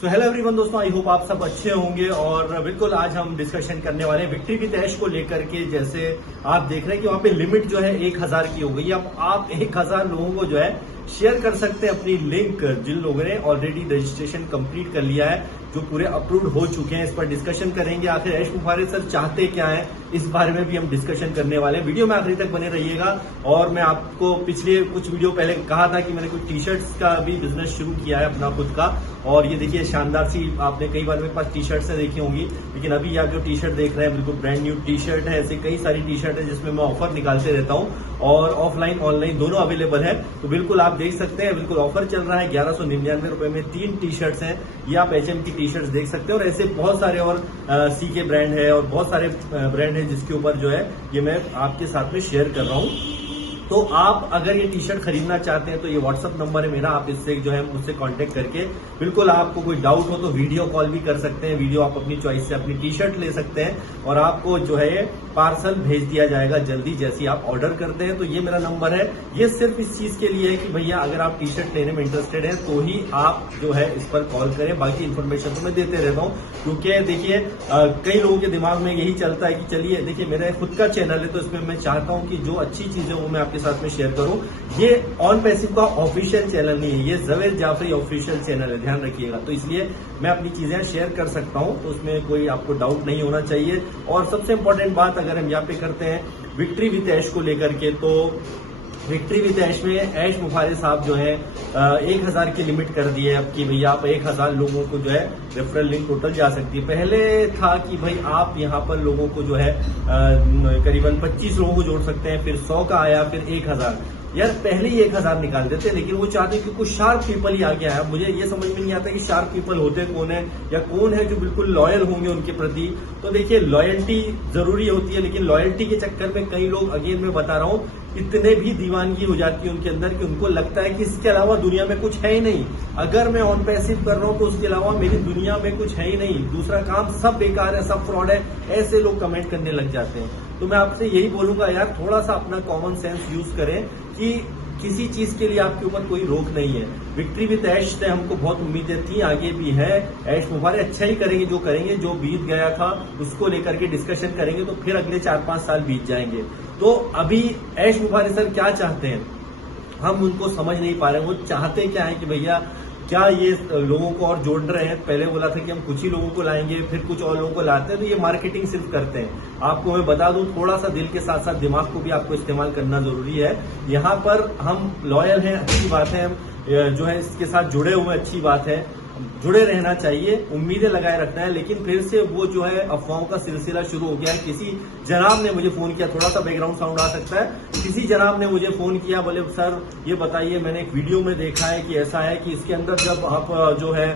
So hello everyone दोस्तों, I hope आप सब अच्छे होंगे। और बिल्कुल आज हम डिस्कशन करने वाले हैं विक्ट्री विद ऐश को लेकर के। जैसे आप देख रहे हैं कि वहां पे लिमिट जो है 1000 की हो गई। अब आप 1000 लोगों को जो है शेयर कर सकते हैं अपनी लिंक, जिन लोगों ने ऑलरेडी रजिस्ट्रेशन कंप्लीट कर लिया है, जो पूरे अप्रूव्ड हो चुके हैं। इस पर डिस्कशन करेंगे। आखिर ऐश मुफारिद सर चाहते क्या है, इस बारे में भी हम डिस्कशन करने वाले हैं। वीडियो में आखिरी तक बने रहिएगा। और मैं आपको पिछले कुछ वीडियो पहले कहा था कि मैंने कुछ टी शर्ट्स का भी बिजनेस शुरू किया है अपना खुद का। और ये देखिए शानदार सी, आपने कई बार मेरे पास टी शर्ट्स देखी होंगी, लेकिन अभी आप जो टी शर्ट देख रहे हैं बिल्कुल ब्रांड न्यू टी शर्ट है। ऐसे कई सारी टी शर्ट है जिसमें मैं ऑफर निकालते रहता हूँ, और ऑफलाइन ऑनलाइन दोनों अवेलेबल है। तो बिल्कुल आप देख सकते हैं, बिल्कुल ऑफर चल रहा है। 1199 रुपए में 3 टी शर्ट्स हैं। ये आप एचएम की टी शर्ट्स देख सकते हैं। और ऐसे बहुत सारे और सी के ब्रांड है और बहुत सारे ब्रांड है जिसके ऊपर जो है ये मैं आपके साथ में शेयर कर रहा हूँ। तो आप अगर ये टी शर्ट खरीदना चाहते हैं तो ये व्हाट्सअप नंबर है मेरा, आप इससे जो है मुझसे कांटेक्ट करके बिल्कुल आपको कोई डाउट हो तो वीडियो कॉल भी कर सकते हैं। वीडियो आप अपनी चॉइस से अपनी टी शर्ट ले सकते हैं और आपको जो है पार्सल भेज दिया जाएगा जल्दी, जैसे आप ऑर्डर करते हैं। तो ये मेरा नंबर है। ये सिर्फ इस चीज के लिए है कि भैया अगर आप टी शर्ट लेने में इंटरेस्टेड है तो ही आप जो है इस पर कॉल करें। बाकी इन्फॉर्मेशन तो मैं देते रहता हूँ, क्योंकि देखिए कई लोगों के दिमाग में यही चलता है कि चलिए देखिए मेरा खुद का चैनल है तो इसमें मैं चाहता हूँ कि जो अच्छी चीजें वो मैं आपके साथ में शेयर करूं। ये ऑन पैसिव का ऑफिशियल चैनल नहीं है, ये जवेद जाफरी ऑफिशियल चैनल है, ध्यान रखिएगा। तो इसलिए मैं अपनी चीजें शेयर कर सकता हूं, तो उसमें कोई आपको डाउट नहीं होना चाहिए। और सबसे इंपॉर्टेंट बात अगर हम यहाँ पे करते हैं विक्ट्री विद ऐश को लेकर के, तो विक्ट्री विद ऐश में ऐश मुफारिद साहब जो है 1000 की लिमिट कर दी है अब कि भैया आप 1000 लोगों को जो है रेफरल लिंक टोटल जा सकती है। पहले था कि भाई आप यहाँ पर लोगों को जो है करीबन 25 लोगों को जोड़ सकते हैं, फिर 100 का आया, फिर 1000। यार पहले ही 1000 निकाल देते, लेकिन वो चाहते कि कुछ शार्प पीपल ही आगे आया। मुझे ये समझ में नहीं आता कि शार्प पीपल होते कौन है, या कौन है जो बिल्कुल लॉयल होंगे उनके प्रति। तो देखिए लॉयल्टी जरूरी होती है, लेकिन लॉयल्टी के चक्कर में कई लोग, अगेन मैं बता रहा हूँ, इतने भी दीवानगी हो जाती है उनके अंदर कि उनको लगता है कि इसके अलावा दुनिया में कुछ है ही नहीं। अगर मैं ऑन पैसिव कर रहा हूं तो उसके अलावा मेरी दुनिया में कुछ है ही नहीं, दूसरा काम सब बेकार है, सब फ्रॉड है, ऐसे लोग कमेंट करने लग जाते हैं। तो मैं आपसे यही बोलूंगा यार, थोड़ा सा अपना कॉमन सेंस यूज करें कि किसी चीज के लिए आपके ऊपर कोई रोक नहीं है। विक्ट्री विद ऐश से हमको बहुत उम्मीदें थी, आगे भी है। ऐश मुबारक अच्छा ही करेंगे, जो करेंगे, जो बीत गया था उसको लेकर के डिस्कशन करेंगे तो फिर अगले 4-5 साल बीत जाएंगे। तो अभी ऐश मुबारक सर क्या चाहते हैं हम उनको समझ नहीं पा रहे हैं। वो चाहते क्या है कि भैया क्या ये लोगों को और जोड़ रहे हैं। पहले बोला था कि हम कुछ ही लोगों को लाएंगे, फिर कुछ और लोगों को लाते हैं, तो ये मार्केटिंग सिर्फ करते हैं। आपको मैं बता दूं, थोड़ा सा दिल के साथ साथ दिमाग को भी आपको इस्तेमाल करना जरूरी है। यहाँ पर हम लॉयल हैं, अच्छी बात है, जो है इसके साथ जुड़े हुए अच्छी बात है, जुड़े रहना चाहिए, उम्मीदें लगाए रखना है। लेकिन फिर से वो जो है अफवाहों का सिलसिला शुरू हो गया है। किसी जनाब ने मुझे फोन किया, थोड़ा सा बैकग्राउंड साउंड आ सकता है, किसी जनाब ने मुझे फोन किया, बोले सर ये बताइए, मैंने एक वीडियो में देखा है कि ऐसा है कि इसके अंदर जब आप जो है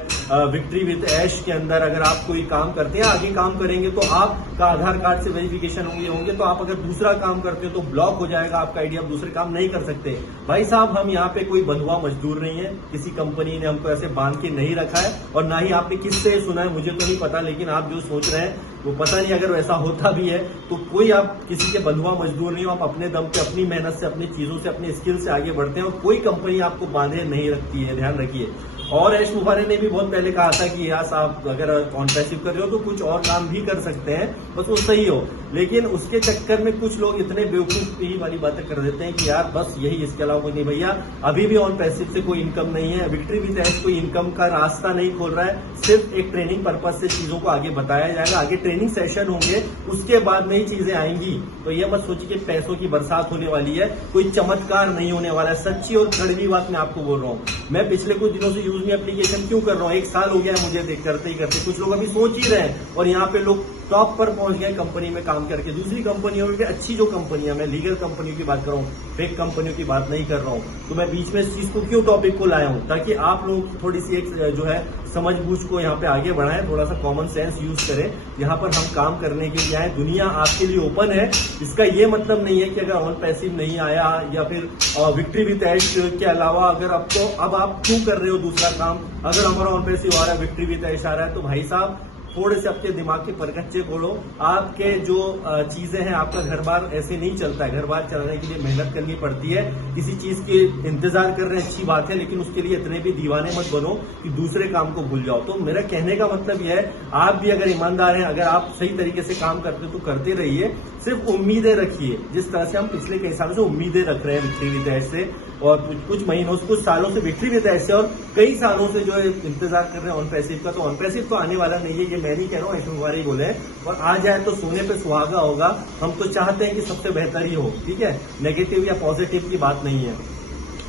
विक्ट्री विद ऐश के अंदर अगर आप कोई काम करते हैं, आगे काम करेंगे तो आपका आधार कार्ड से वेरिफिकेशन होंगे, तो आप अगर दूसरा काम करते हो तो ब्लॉक हो जाएगा आपका आईडी, आप दूसरे काम नहीं कर सकते। भाई साहब, हम यहाँ पे कोई बंधुआ मजदूर नहीं है, किसी कंपनी ने हमको ऐसे बांध के नहीं रखा है, और ना ही आपने किससे सुना है, मुझे तो नहीं पता। लेकिन आप जो सोच रहे हैं वो पता नहीं, अगर वैसा होता भी है तो कोई आप किसी के बंधुआ मजदूर नहीं हो। आप अपने दम पे, अपनी मेहनत से, अपनी चीजों से, अपनी स्किल से आगे बढ़ते हैं, और कोई कंपनी आपको बांधे नहीं रखती है, ध्यान रखिए। और ऐश मुबारक ने भी बहुत पहले कहा था कि यार साहब अगर ऑन पैसिव कर रहे हो तो कुछ और काम भी कर सकते हैं, बस वो सही हो। लेकिन उसके चक्कर में कुछ लोग इतने बेवकूफी वाली बातें कर देते हैं कि यार बस यही, इसके अलावा कोई नहीं। भैया अभी भी ऑन पैसिव से कोई इनकम नहीं है। विक्ट्री विद ऐश कोई इनकम का रास्ता नहीं खोल रहा है, सिर्फ एक ट्रेनिंग पर्पज से चीजों को आगे बताया जाएगा। आगे ट्रेनिंग सेशन होंगे, उसके बाद में ही चीजें आएंगी। तो ये मत सोचिए कि पैसों की बरसात होने वाली है, कोई चमत्कार नहीं होने वाला है। सच्ची और कड़वी बात मैं आपको बोल रहा हूँ। मैं पिछले कुछ दिनों से यूज में एप्लीकेशन क्यों कर रहा हूँ, 1 साल हो गया है मुझे देख करते ही करते। कुछ लोग अभी सोच ही रहे हैं, और यहाँ पे लोग टॉप पर पहुंच गए कंपनी में काम करके। दूसरी कंपनियों में भी अच्छी जो कंपनियां, मैं लीगल कंपनियों की बात कर रहा हूँ, फेक कंपनियों की बात नहीं कर रहा हूँ। तो मैं बीच में इस चीज को क्यों टॉपिक को लाया हूँ, ताकि आप लोग थोड़ी सी एक जो है समझ बूझ को यहाँ पे आगे बढ़ाएं, थोड़ा सा कॉमन सेंस यूज करें। यहाँ पर हम काम करने के लिए आए, दुनिया आपके लिए ओपन है। इसका ये मतलब नहीं है कि अगर ऑन पैसिव नहीं आया, या फिर विक्ट्री विद ऐश के अलावा अगर आपको, अब आप क्यों कर रहे हो दूसरा काम। अगर हमारा ऑन पैसिव आ रहा है, विक्ट्री विद ऐश आ रहा है, तो भाई साहब थोड़े से आपके दिमाग के परखच्चे खोलो। आपके जो चीजें हैं, आपका घर बार ऐसे नहीं चलता है। घर बार चलाने के लिए मेहनत करनी पड़ती है। किसी चीज के इंतजार कर रहे हैं, अच्छी बात है, लेकिन उसके लिए इतने भी दीवाने मत बनो कि दूसरे काम को भूल जाओ। तो मेरा कहने का मतलब यह है, आप भी अगर ईमानदार हैं, अगर आप सही तरीके से काम करते तो करते रहिए, सिर्फ उम्मीदें रखिए। जिस तरह से हम पिछले कई सालों से उम्मीदें रख रहे हैं विक्ट्री विद ऐश से, और कुछ महीनों से, कुछ सालों से विक्ट्री विद ऐश से, और कई सालों से जो इंतजार कर रहे हैं ऑन पैसिव का, तो ऑन पैसिव तो आने वाला नहीं है, ये मैं नहीं कह रहा हूँ, ऐश्वर्या कुमार ही बोले हैं। और आ जाए तो सोने पे सुहागा होगा। हम तो चाहते हैं कि सबसे बेहतर ही हो, ठीक है, नेगेटिव या पॉजिटिव की बात नहीं है।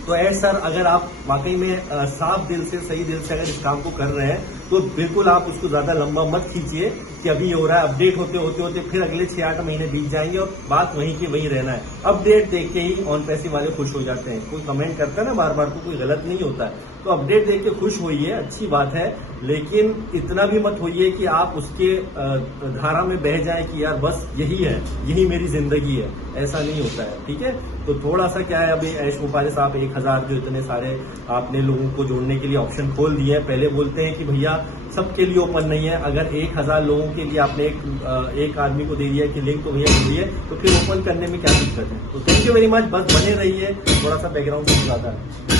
तो ऐड सर, अगर आप वाकई में साफ दिल से, सही दिल से अगर इस काम को कर रहे हैं, तो बिल्कुल आप उसको ज्यादा लंबा मत खींचिए कि अभी हो रहा है, अपडेट होते होते फिर अगले 6-8 महीने बीत जाएंगे और बात वहीं की वहीं रहना है। अपडेट देख के ही ऑन पैसिव वाले खुश हो जाते हैं। कोई कमेंट करता है ना बार बार, तो कोई गलत नहीं होता है। तो अपडेट देख के खुश होइए, अच्छी बात है, लेकिन इतना भी मत होइए कि आप उसके धारा में बह जाए कि यार बस यही है, यही मेरी जिंदगी है। ऐसा नहीं होता है, ठीक है। तो थोड़ा सा क्या है, अभी ऐश मुबारक साहब 1000 जो इतने सारे आपने लोगों को जोड़ने के लिए ऑप्शन खोल दिए हैं। पहले बोलते हैं कि भैया सबके लिए ओपन नहीं है। अगर 1000 लोगों के लिए आपने एक आदमी को दे दिया कि लिंक तो भैया जोड़िए, तो फिर ओपन करने में क्या दिक्कत है। तो थैंक यू वेरी मच, बस बने रहिए। थोड़ा सा बैकग्राउंड ज्यादा है।